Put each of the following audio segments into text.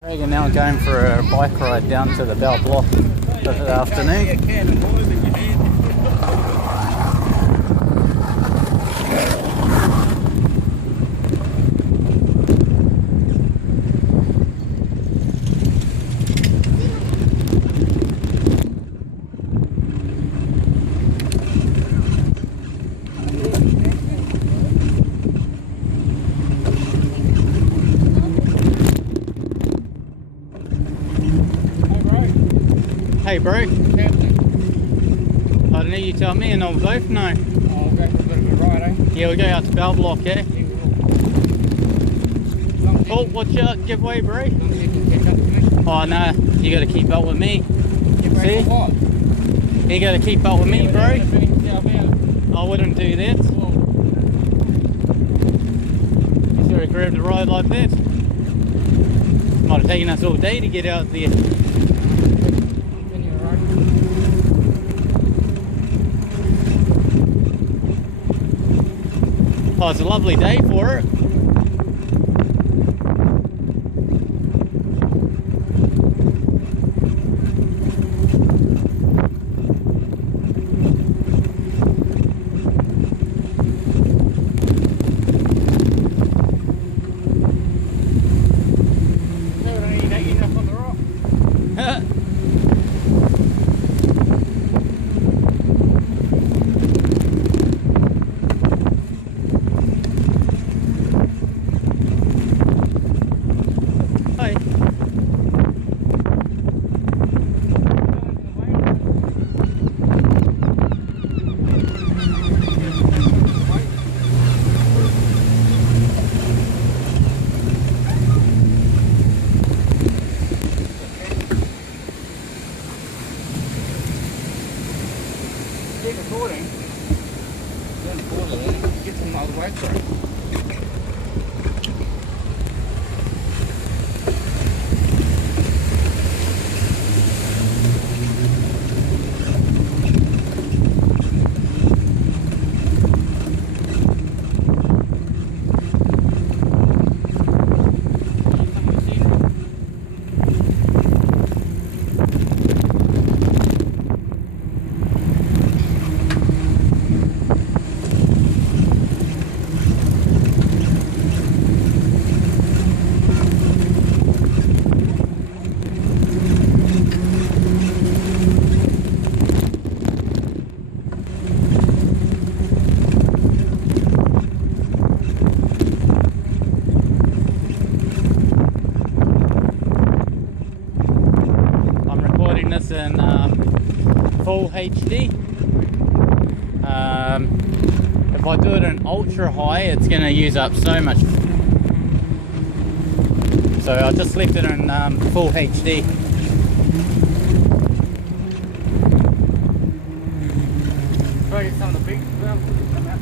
Craig and now I'm going for a bike ride down to the Bell Block this afternoon. Hey bro, I don't know, you tell me and I'll both know. Oh, we'll go for a bit of a ride, eh? Yeah, we'll go out to Bell Block, yeah? Oh, watch out, give way bro. You can catch up to me. Oh no, you gotta keep up with me. Give way See? for what? You gotta keep up with me bro. Yeah, I wouldn't do that. You should have grabbed a ride like that. Might have taken us all day to get out there. Oh, it's a lovely day for it. Keep recording. Don't pause it, get some other way through. This in full HD. If I do it in ultra high, it's going to use up so much. So I just left it in full HD. Try to get some of the big come out.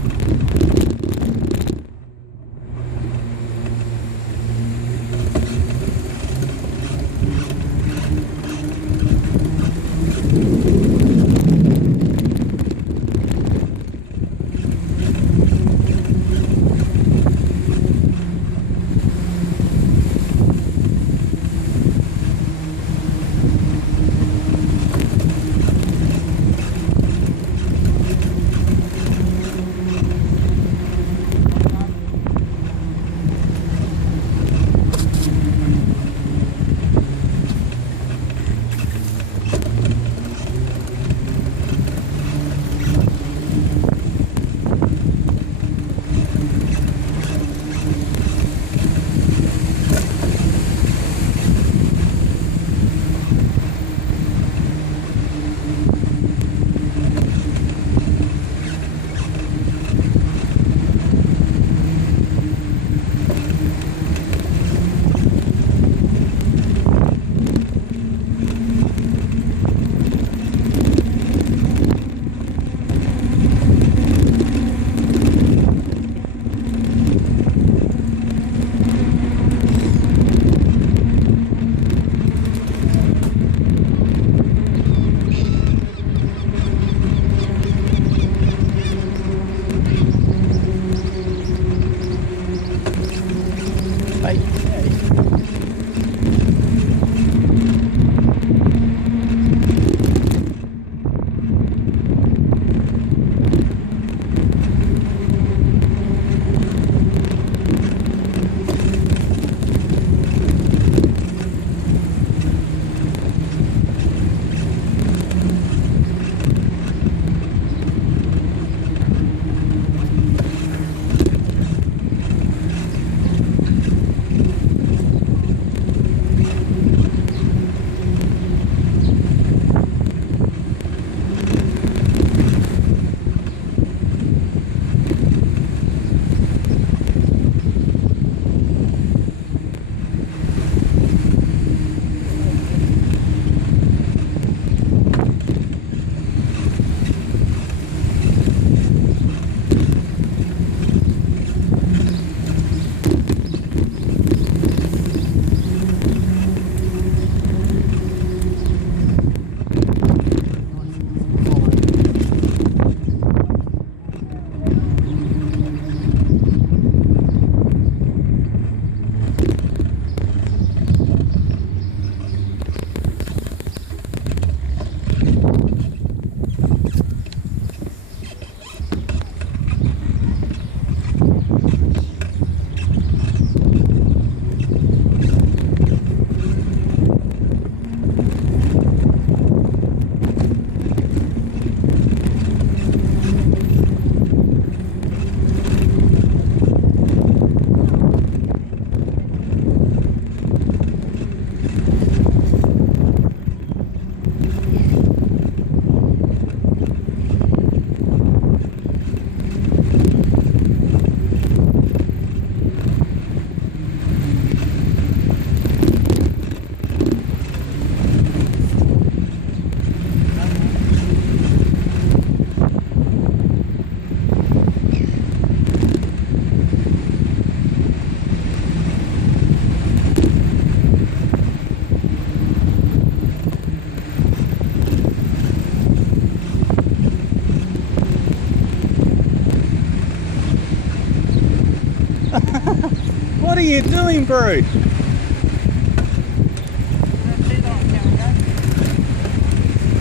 doing, Bruce?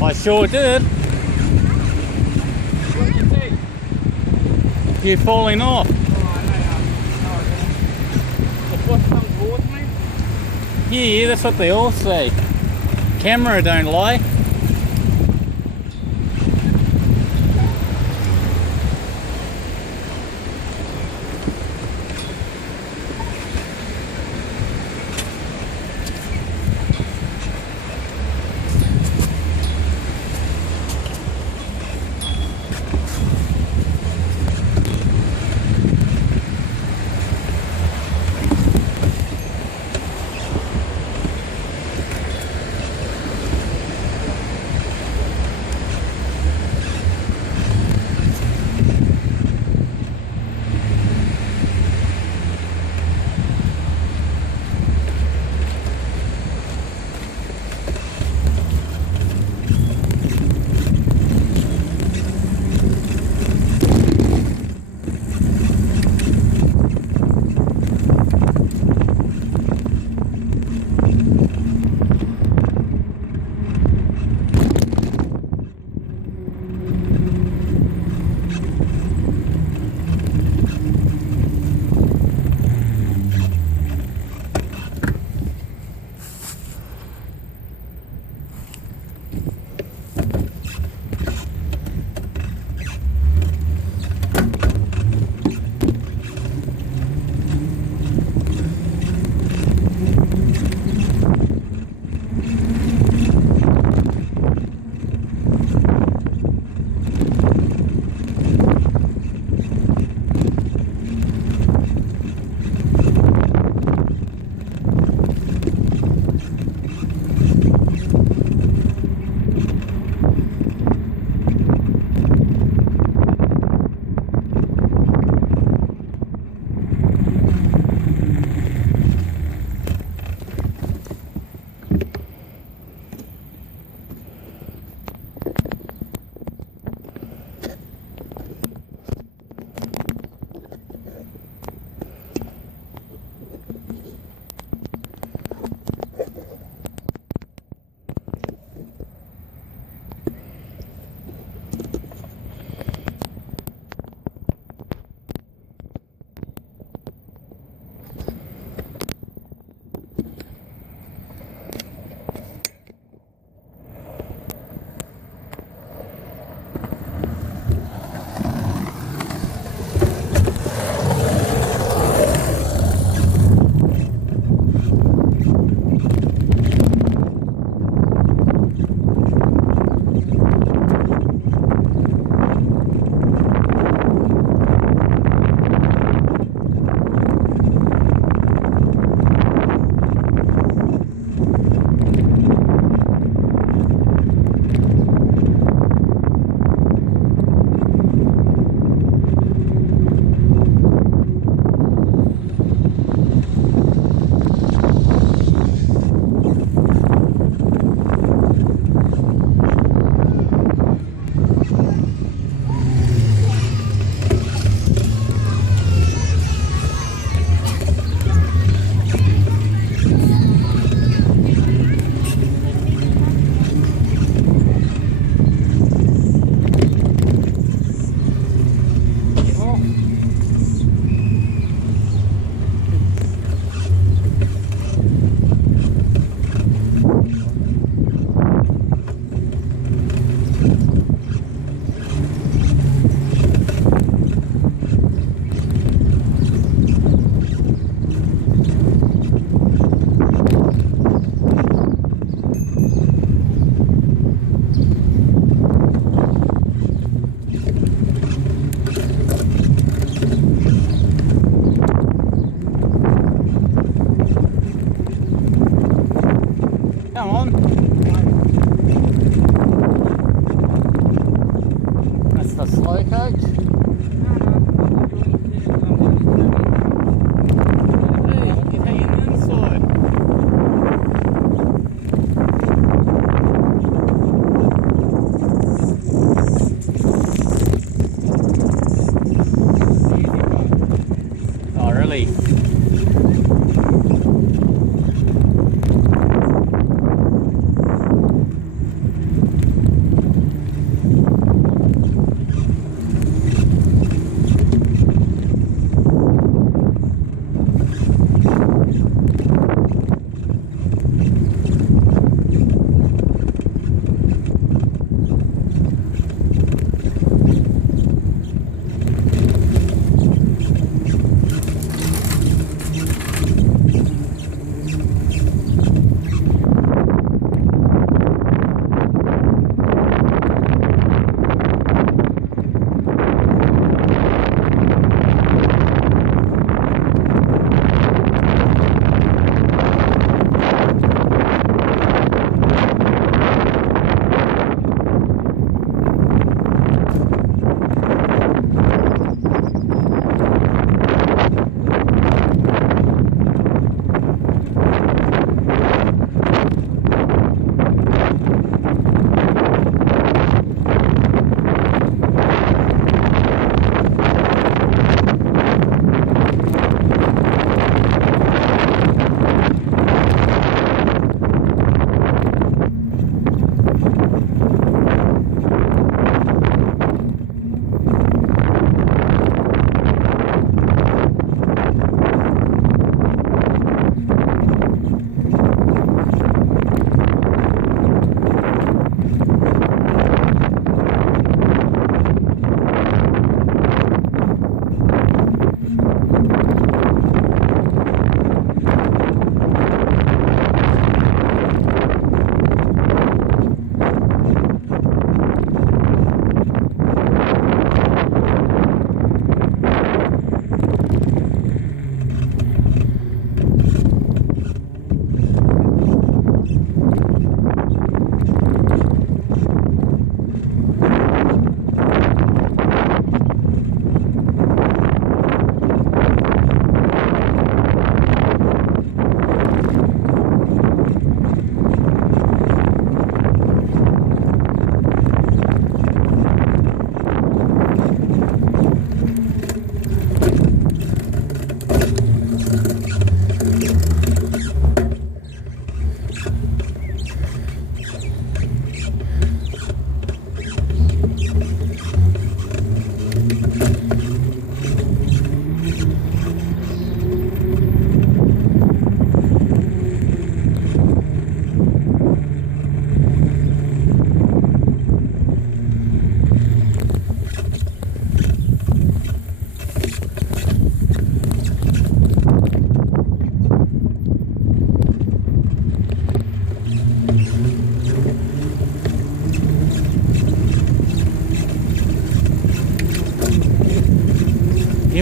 I sure did. What did you see? You falling off. Oh, I know. The bus comes towards me. Yeah, that's what they all say. Camera don't lie.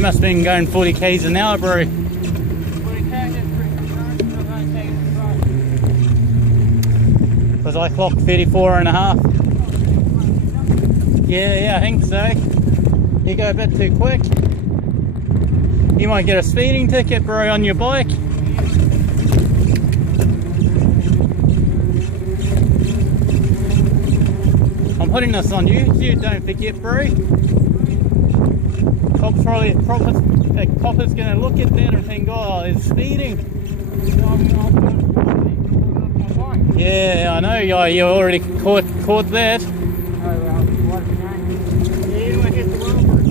must have been going 40 k's an hour, bro. 40 k's, that's pretty good. I'm going to take it front. Because I clocked 34 and a half. Yeah, I think so. You go a bit too quick. You might get a speeding ticket, bro, on your bike. I'm putting this on YouTube, don't forget, bro. Copper's gonna look at that and think, oh, it's speeding. Yeah, I know, you already caught that. Oh, well, what's the name? Yeah, you might hit the Walkway.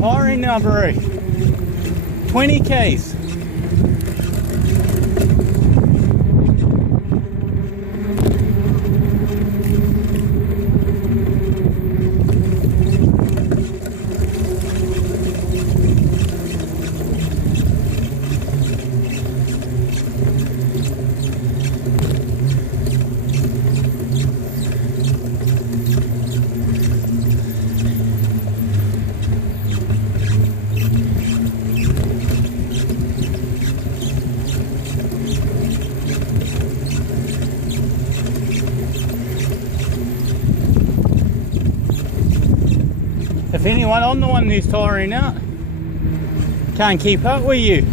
Tiring now, bro. 20 k's. If anyone, I'm the one who's tiring out. Can't keep up with you.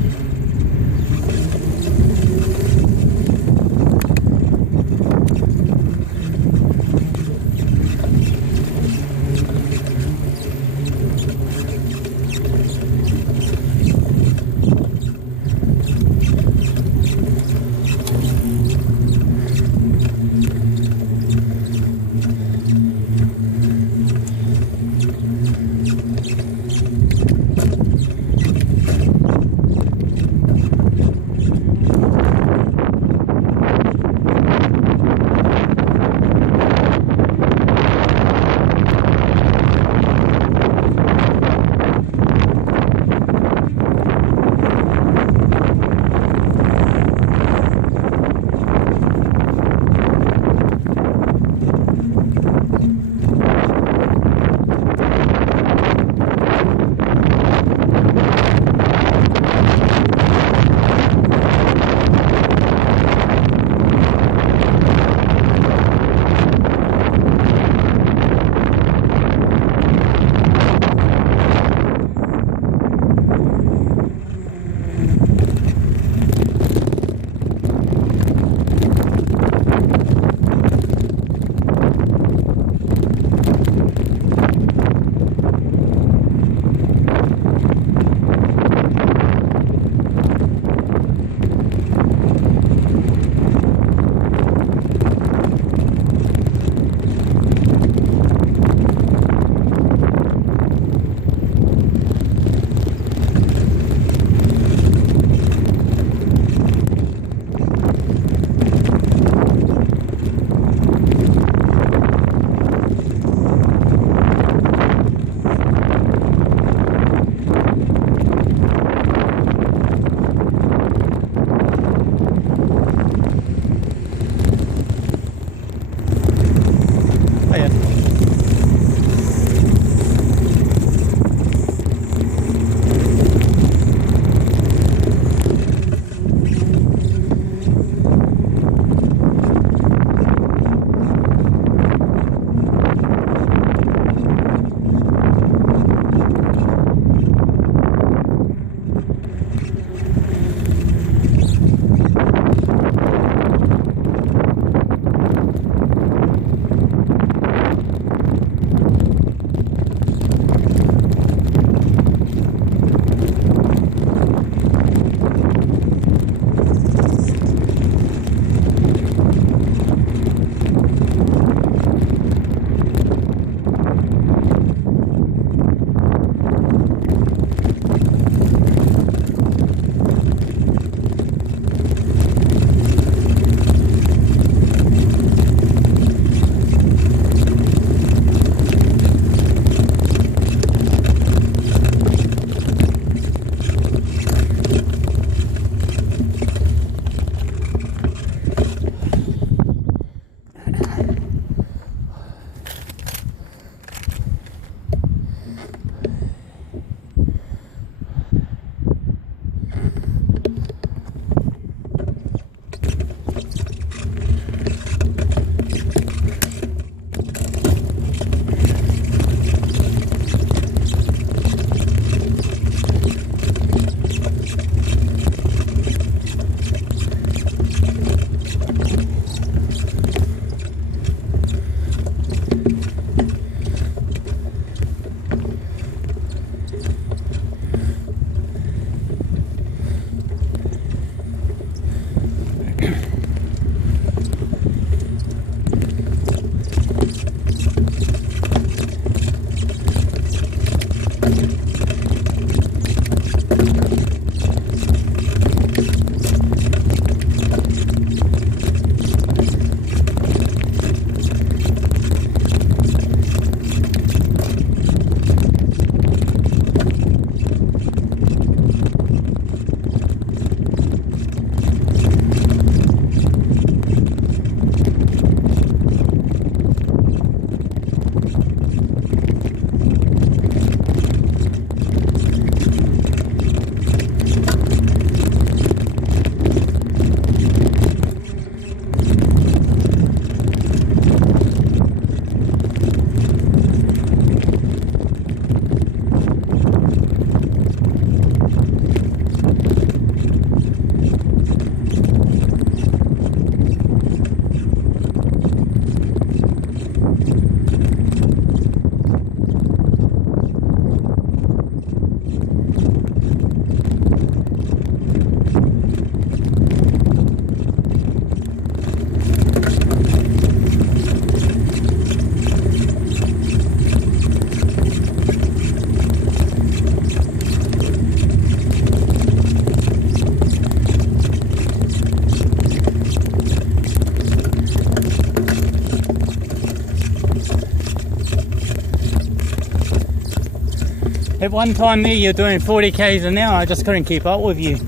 At one time there you're doing 40 k's an hour, I just couldn't keep up with you. Well,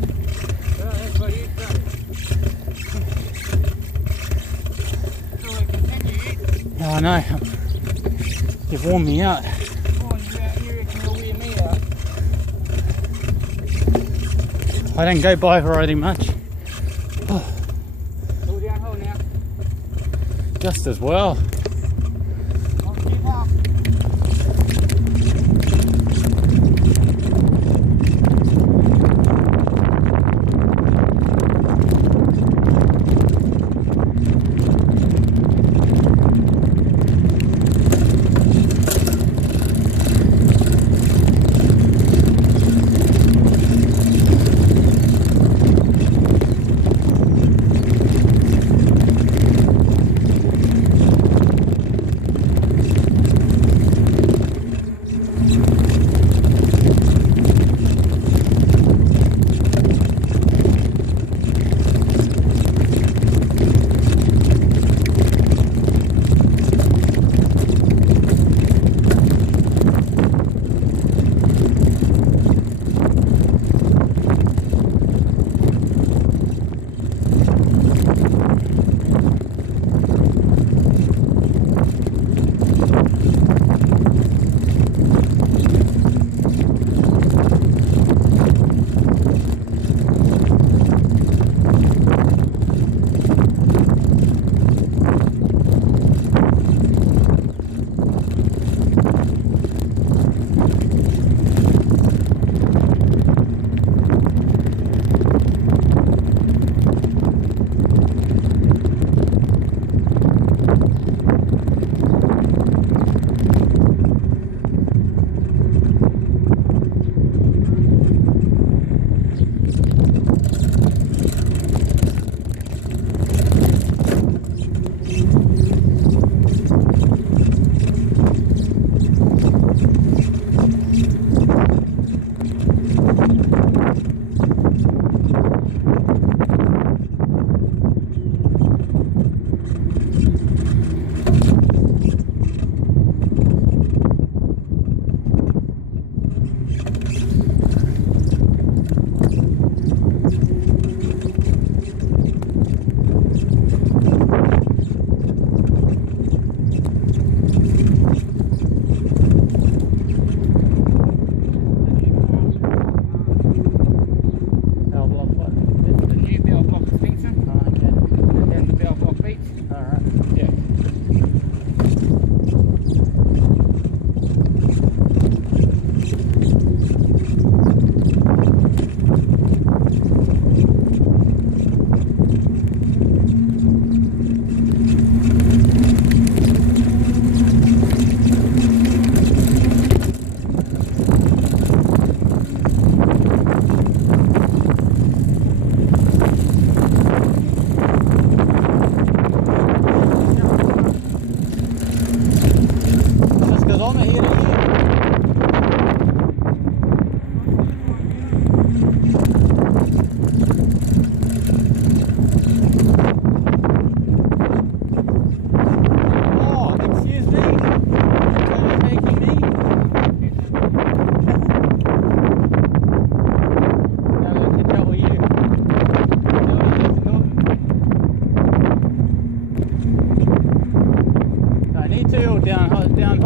that's what you say. So we continue. Oh, I know. You've worn me out. Oh, you reckon you'll wear me out? I don't go bike riding much. Oh, Go downhill now. just as well. I'll keep up.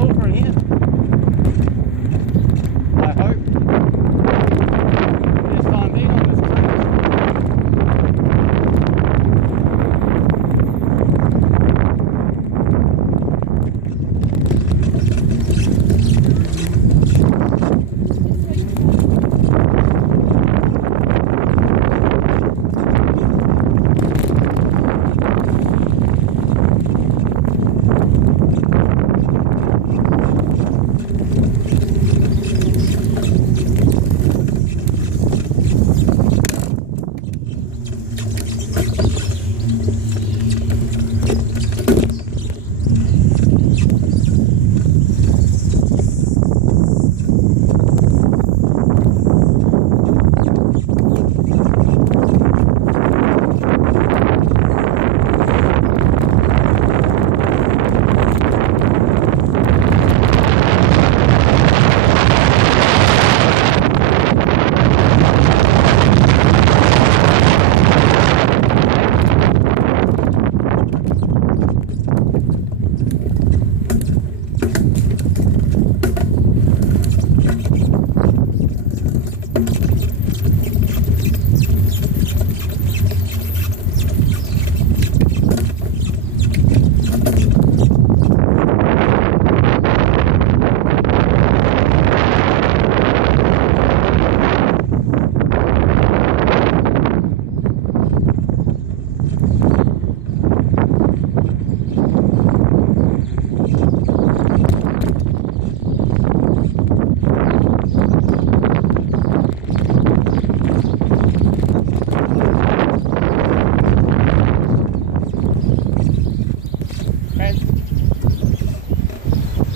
over here.